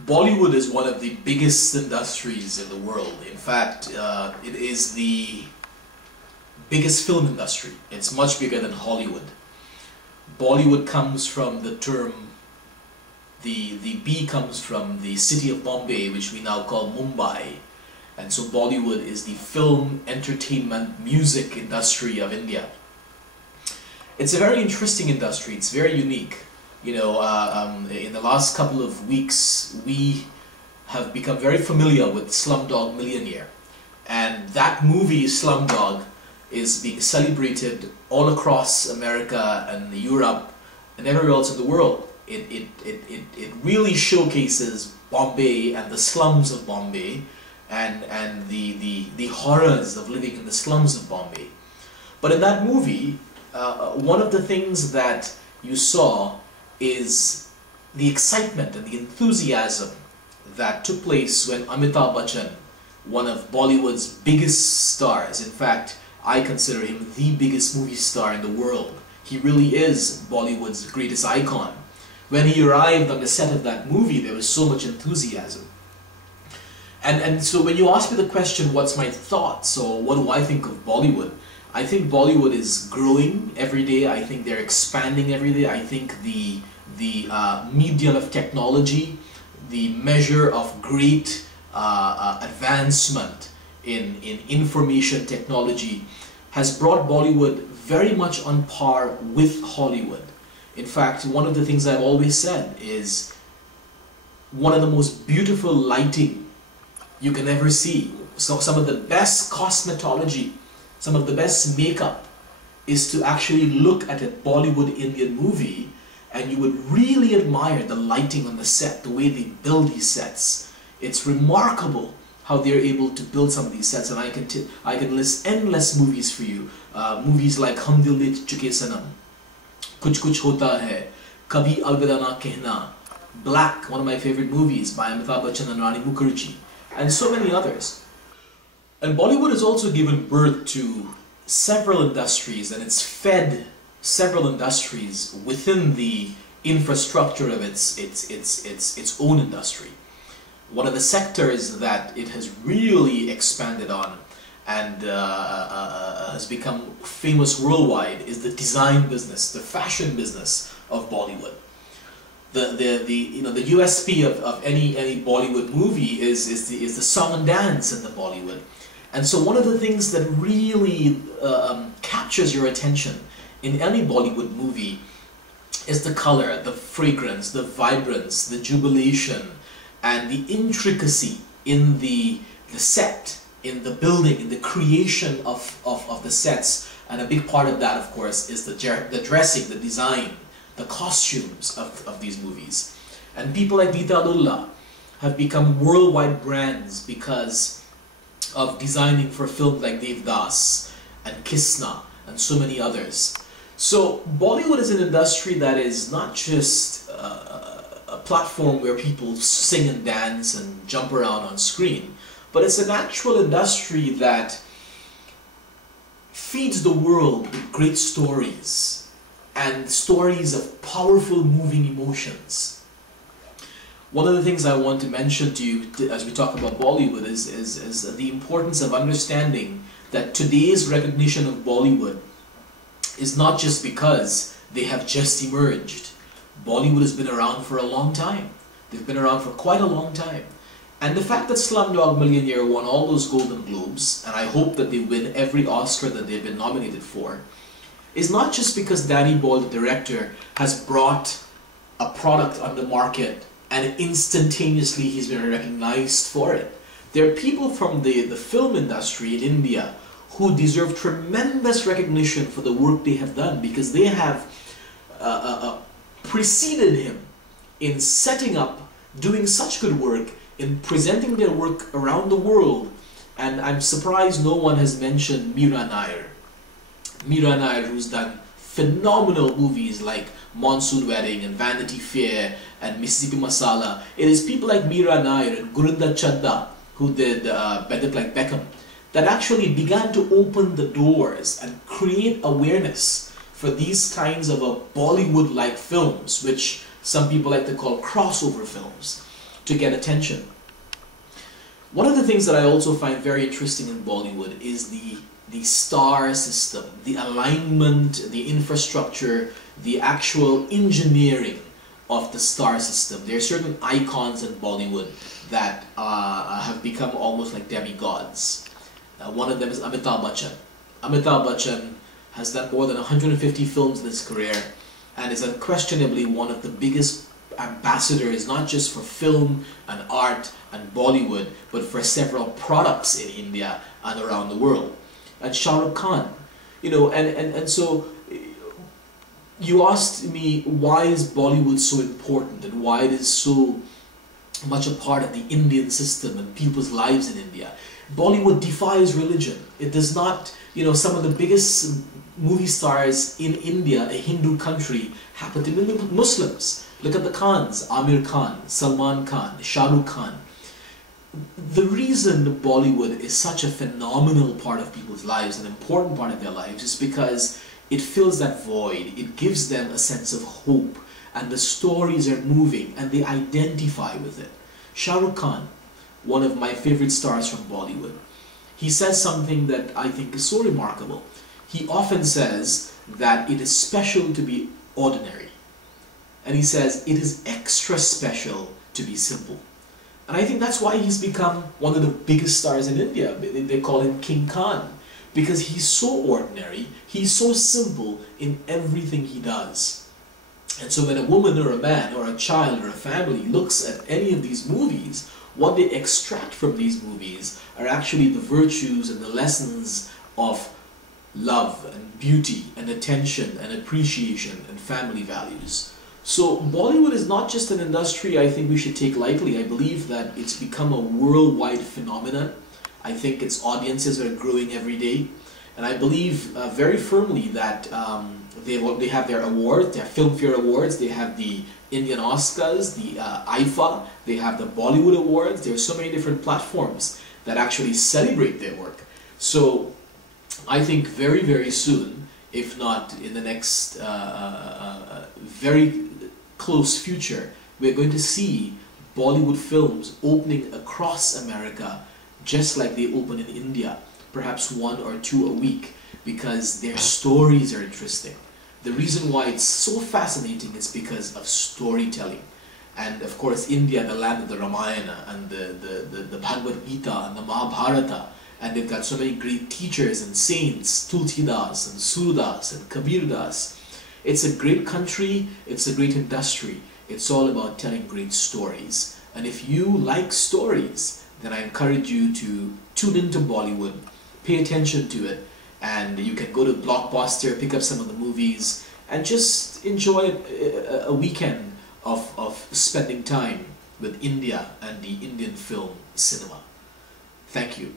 Bollywood is one of the biggest industries in the world. In fact, it is the biggest film industry. It's much bigger than Hollywood. Bollywood comes from the term, the B comes from the city of Bombay, which we now call Mumbai. And so Bollywood is the film, entertainment, music industry of India. It's a very interesting industry. It's very unique. You know, in the last couple of weeks, we have become very familiar with Slumdog Millionaire. And that movie, Slumdog, is being celebrated all across America and Europe and everywhere else in the world. It really showcases Bombay and the slums of Bombay and the horrors of living in the slums of Bombay. But in that movie, one of the things that you saw is the excitement and the enthusiasm that took place when Amitabh Bachchan, one of Bollywood's biggest stars, in fact, I consider him the biggest movie star in the world. He really is Bollywood's greatest icon. When he arrived on the set of that movie, there was so much enthusiasm. And so when you ask me the question, what's my thoughts, or what do I think of Bollywood? I think Bollywood is growing every day. I think they're expanding every day. I think the medium of technology, the measure of great advancement in information technology has brought Bollywood very much on par with Hollywood. In fact, one of the things I've always said is one of the most beautiful lighting you can ever see. So some of the best cosmetology, some of the best makeup is to actually look at a Bollywood Indian movie, and you would really admire the lighting on the set, the way they build these sets. It's remarkable how they're able to build some of these sets, and I can list endless movies for you. Movies like Hum Dil De Chuke Sanam, Kuch Kuch Hota Hai, Kabhi Alvida Na Kehna, Black, one of my favorite movies by Amitabh Bachchan and Rani Mukherjee, and so many others. And Bollywood has also given birth to several industries, and it's fed several industries within the infrastructure of its own industry. One of the sectors that it has really expanded on and has become famous worldwide is the design business, the fashion business of Bollywood. The USP of any Bollywood movie is the song and dance in the Bollywood. And so one of the things that really captures your attention in any Bollywood movie is the color, the fragrance, the vibrance, the jubilation, and the intricacy in the set, in the building, in the creation of the sets. And a big part of that, of course, is the dressing, the design, the costumes of these movies. And people like Vita Adullah have become worldwide brands because of designing for films like Devdas and Kisna and so many others. So Bollywood is an industry that is not just a platform where people sing and dance and jump around on screen, but it's an actual industry that feeds the world with great stories and stories of powerful, moving emotions. One of the things I want to mention to you as we talk about Bollywood is the importance of understanding that today's recognition of Bollywood is not just because they have just emerged. Bollywood has been around for a long time. They've been around for quite a long time. And the fact that Slumdog Millionaire won all those Golden Globes, and I hope that they win every Oscar that they've been nominated for, is not just because Danny Boyle, the director, has brought a product on the market and instantaneously he's been recognized for it. There are people from the film industry in India who deserve tremendous recognition for the work they have done, because they have preceded him in setting up, doing such good work, in presenting their work around the world. And I'm surprised no one has mentioned Meera Nair. Meera Nair, who's done phenomenal movies like Monsoon Wedding and Vanity Fair and Mississippi Masala. It is people like Meera Nair and Gurinder Chadda, who did Better Like Beckham, that actually began to open the doors and create awareness for these kinds of Bollywood-like films, which some people like to call crossover films, to get attention. One of the things that I also find very interesting in Bollywood is the star system, the alignment, the infrastructure, the actual engineering of the star system. There are certain icons in Bollywood that have become almost like demigods. One of them is Amitabh Bachchan. Amitabh Bachchan has done more than 150 films in his career and is unquestionably one of the biggest ambassadors, not just for film and art and Bollywood, but for several products in India and around the world. And Shah Rukh Khan, you know, and so you asked me, why is Bollywood so important and why it is so much a part of the Indian system and people's lives in India. Bollywood defies religion. It does not, you know, some of the biggest movie stars in India, a Hindu country, happen to be Muslims. Look at the Khans, Amir Khan, Salman Khan, Shah Rukh Khan. The reason Bollywood is such a phenomenal part of people's lives, an important part of their lives, is because it fills that void. It gives them a sense of hope, and the stories are moving and they identify with it. Shah Rukh Khan, one of my favorite stars from Bollywood, he says something that I think is so remarkable. He often says that it is special to be ordinary. And he says it is extra special to be simple. And I think that's why he's become one of the biggest stars in India. They call him King Khan, because he's so ordinary, he's so simple in everything he does. And so when a woman or a man or a child or a family looks at any of these movies, what they extract from these movies are actually the virtues and the lessons of love and beauty and attention and appreciation and family values. So Bollywood is not just an industry I think we should take lightly. I believe that it's become a worldwide phenomenon. I think its audiences are growing every day. And I believe very firmly that they have their awards, their Filmfare Awards, they have the Indian Oscars, the IFA, they have the Bollywood Awards. There are so many different platforms that actually celebrate their work. So I think very, very soon, if not in the next very close future, we're going to see Bollywood films opening across America just like they open in India, perhaps 1 or 2 a week, because their stories are interesting. The reason why it's so fascinating is because of storytelling. And of course India, the land of the Ramayana and the Bhagavad Gita and the Mahabharata, and they've got so many great teachers and saints, Tulsidas and Surdas and Kabirdas. It's a great country, it's a great industry. It's all about telling great stories. And if you like stories, then I encourage you to tune into Bollywood, pay attention to it, and you can go to Blockbuster, pick up some of the movies, and just enjoy a weekend of spending time with India and the Indian film cinema. Thank you.